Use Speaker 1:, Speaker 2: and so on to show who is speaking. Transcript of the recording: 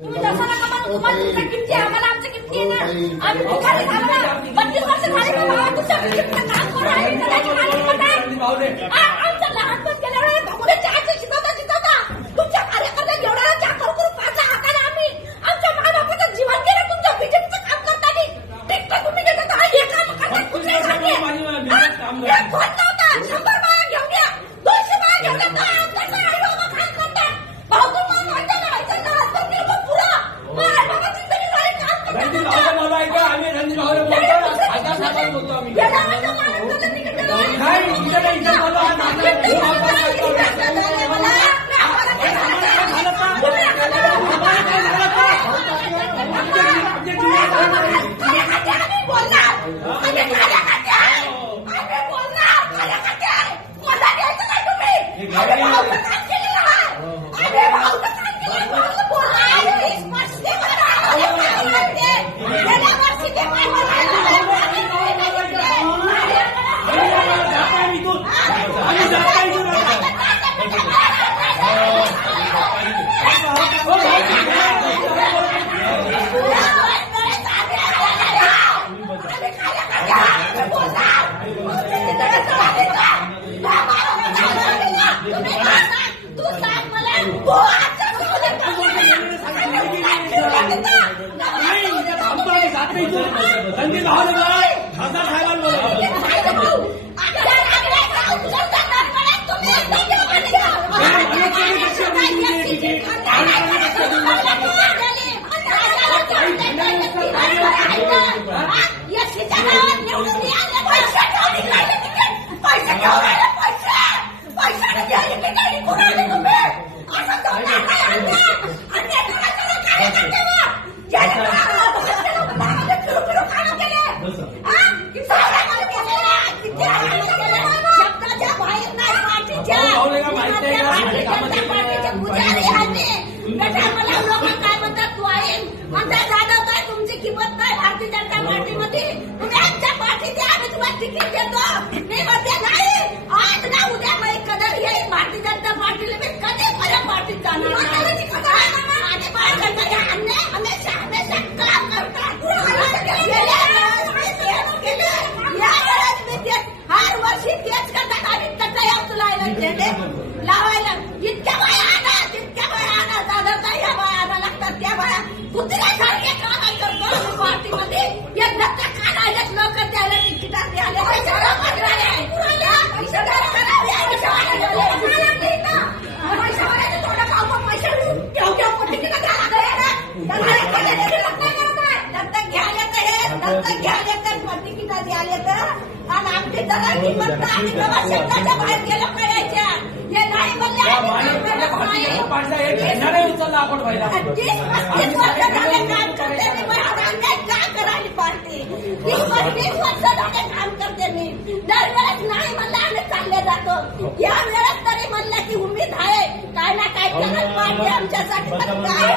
Speaker 1: तुम्ही तसं नका म्हणू. तुम्हाला तुमच्या किमती आहे, आम्हाला आमच्या किमती आहे ना. आम्ही भिकारी झालो ना. बत्तीस वर्ष झाली ना भावा, तुमच्या किमतीचं काम करू राहिले. त्याची मालिक आहे. आ- आमचं लहानपण गेलं रे, भगवले चहाचं शिकवता शिकवता. तुमच्या कार्यकर्त्यात एवढा चहा करू करू पाचा हाताने आम्ही आमच्या मायबापाचं जीवन गेलं तुमच्या बीजेपीचं काम करताना टिकटॉक तुम्ही घेतात हा, हे काम. हा?
Speaker 2: आता साहेबांना बोलतो आम्ही
Speaker 1: या गावाचं मालक होतं तिकडे जाऊन.
Speaker 2: नाही इकडे नाही इकडे बोलतो हा नाटक
Speaker 1: किती
Speaker 2: घेऊन
Speaker 1: वर्ष
Speaker 2: आपण
Speaker 1: झाली,
Speaker 2: काय
Speaker 1: किती वर्ष झाली मला? आम्हाला काय झालं? तुम्ही आम्हाला
Speaker 2: आमच्या जीवात
Speaker 1: कार्यकर्ते आम्ही बोलणार. आम्ही कार्यकर्ते आहे. आम्ही बोलणार. कार्यकर्ते आहे. मला द्यायचं नाही तुम्ही. आम्ही भाऊचं काम केलेलं आहे. आम्ही भाऊचं काम केलेलं आहे. भाऊचं बोलणं आहे. स्पष्ट ते मला आम्हाला काय माहिती आहे. गेल्या वर्षी ते काय म्हणाले?
Speaker 2: आम्ही जाता इथून आम्ही जाता इथून आता. नाही इथे थांबतो आम्ही जाता इथून रणजित
Speaker 1: या आम्ही तिकिटं द्यायला तर. आणि आमची किंमत तर आम्ही तेव्हा शब्दाच्या बाहेर गेलो करायच्या हे नाही म्हणले
Speaker 2: या
Speaker 1: आम्ही
Speaker 2: मानव
Speaker 1: काम करत नाही.
Speaker 2: जनता पार्टीचा एक झेंडा नाही उचलला आपण पहिला
Speaker 1: तीस पस्तीस वर्ष झाले काम करते मी पण आता अन्याय का करायली पार्टी? तीस पस्तीस वर्ष झाले काम करते मी. दरवेळेस नाही म्हणलं आम्ही चालले जातो. या वेळेस तरी म्हणलं की उमेद आहे काय ना काय पाहिजे आमच्यासाठी. पण काय